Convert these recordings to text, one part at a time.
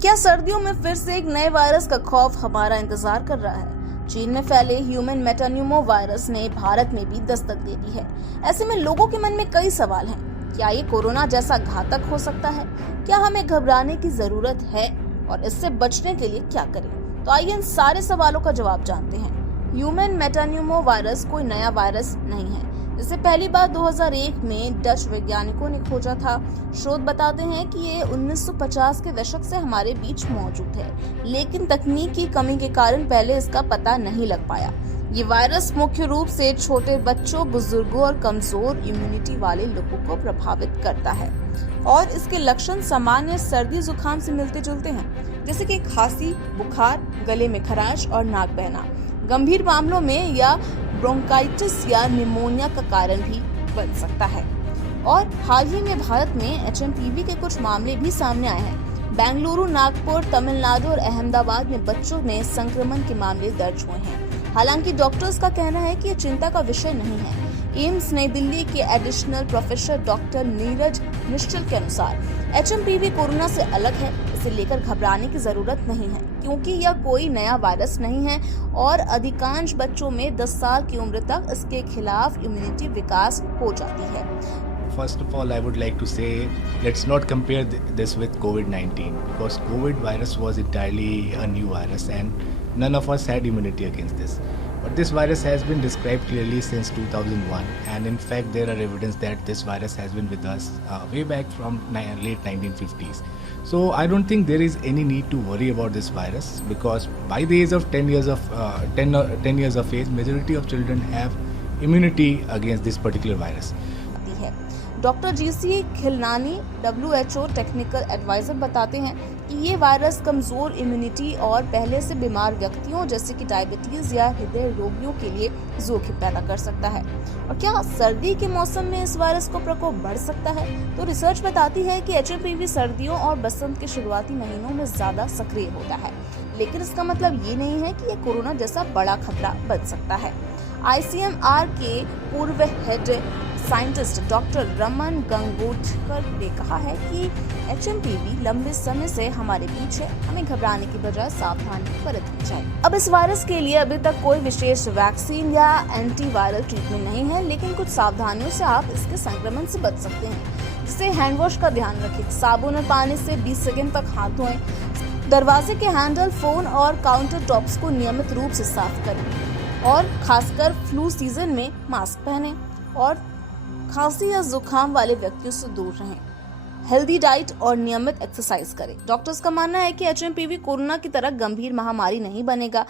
क्या सर्दियों में फिर से एक नए वायरस का खौफ हमारा इंतजार कर रहा है? चीन में फैले ह्यूमन मेटान्यूमो वायरस ने भारत में भी दस्तक दे दी है। ऐसे में लोगों के मन में कई सवाल हैं। क्या ये कोरोना जैसा घातक हो सकता है? क्या हमें घबराने की जरूरत है? और इससे बचने के लिए क्या करें? तो आइए इन सारे सवालों का जवाब जानते हैं। ह्यूमन मेटान्यूमो वायरस कोई नया वायरस नहीं है। इसे पहली बार 2001 में डच वैज्ञानिकों ने खोजा था। शोध बताते हैं कि ये 1950 के दशक से हमारे बीच मौजूद है, लेकिन तकनीक की कमी के कारण पहले इसका पता नहीं लग पाया। ये वायरस मुख्य रूप से छोटे बच्चों, बुजुर्गों और कमजोर इम्यूनिटी वाले लोगों को प्रभावित करता है और इसके लक्षण सामान्य सर्दी जुकाम से मिलते जुलते हैं, जैसे कि खांसी, बुखार, गले में खराश और नाक बहना। गंभीर मामलों में या ब्रोंकाइटिस या निमोनिया का कारण भी बन सकता है। और हाल ही में भारत में एचएमपीवी के कुछ मामले भी सामने आए हैं। बेंगलुरु, नागपुर, तमिलनाडु और अहमदाबाद में बच्चों में संक्रमण के मामले दर्ज हुए हैं। हालांकि डॉक्टर्स का कहना है कि ये चिंता का विषय नहीं है। एम्स नई दिल्ली के एडिशनल प्रोफेसर डॉक्टर नीरज निश्चल के अनुसार एचएमपीवी कोरोना से अलग है। इसे लेकर घबराने की जरूरत नहीं है, क्योंकि यह कोई नया वायरस नहीं है और अधिकांश बच्चों में 10 साल की उम्र तक इसके खिलाफ इम्यूनिटी विकास हो जाती है। First of all, I would like to say, let's not compare this with COVID-19 because COVID virus was entirely a new virus and none of us had immunity against this. But this virus has been described clearly since 2001, and in fact there are evidence that this virus has been with us way back from late 1950s. So I don't think there is any need to worry about this virus because by the age of 10 years of age, majority of children have immunity against this particular virus. Doctor GC Khilnani WHO technical advisor बताते हैं कि ये virus कमजोर immunity और पहले से बीमार व्यक्तियों जैसे कि डायबिटीज या हृदय रोगियों के लिए जोखिम पैदा कर सकता है। और क्या सर्दी के मौसम में इस वायरस को प्रकोप बढ़ सकता है? तो रिसर्च बताती है कि एचएमपीवी सर्दियों और बसंत के शुरुआती महीनों में ज्यादा सक्रिय होता है, लेकिन इसका मतलब ये नहीं है कि ये कोरोना जैसा बड़ा खतरा बन सकता है। ICMR के पूर्व हेड साइंटिस्ट डॉक्टर रमन गंगोटकर ने कहा है कि एचएमपीवी लंबे समय से हमारे बीच है। हमें घबराने की बजाय सावधानी बरतनी चाहिए। अब इस वायरस के लिए अभी तक कोई विशेष वैक्सीन या एंटीवायरल ट्रीटमेंट नहीं है, लेकिन कुछ सावधानियों से आप इसके संक्रमण से बच सकते हैं। जिससे हैंड वॉश का ध्यान रखें, साबुन और पानी से 20 सेकंड तक हाथ धोएं, दरवाजे के हैंडल, फोन और काउंटर टॉप्स को नियमित रूप से साफ करें और खासकर फ्लू सीजन में मास्क पहनें और खांसी या जुकाम वाले व्यक्तियों से दूर रहें। हेल्दी डाइट और नियमित एक्सरसाइज करें। डॉक्टर्स का मानना है कि एचएमपीवी कोरोना की तरह गंभीर महामारी नहीं बनेगा।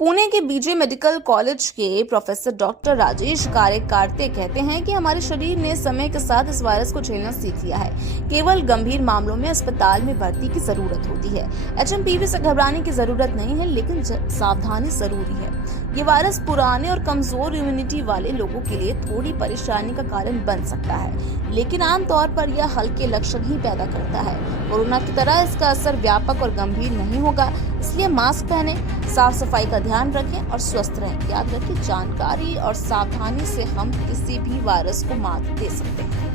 पुणे के बीजे मेडिकल कॉलेज के प्रोफेसर डॉक्टर राजेश कार्यकार्ते कहते हैं कि हमारे शरीर ने समय के साथ इस वायरस को झेलना सीख लिया है। केवल गंभीर मामलों में अस्पताल में भर्ती की जरूरत होती है। एचएमपीवी से घबराने की जरूरत नहीं है, लेकिन सावधानी जरूरी है। ये वायरस पुराने और कमजोर इम्यूनिटी वाले लोगों के लिए थोड़ी परेशानी का कारण बन सकता है, लेकिन आमतौर पर यह हल्के लक्षण ही पैदा करता है। कोरोना की तरह इसका असर व्यापक और गंभीर नहीं होगा, इसलिए मास्क पहने, साफ सफाई का ध्यान रखें और स्वस्थ रहें। याद रखें, जानकारी और सावधानी से हम किसी भी वायरस को मात दे सकते हैं।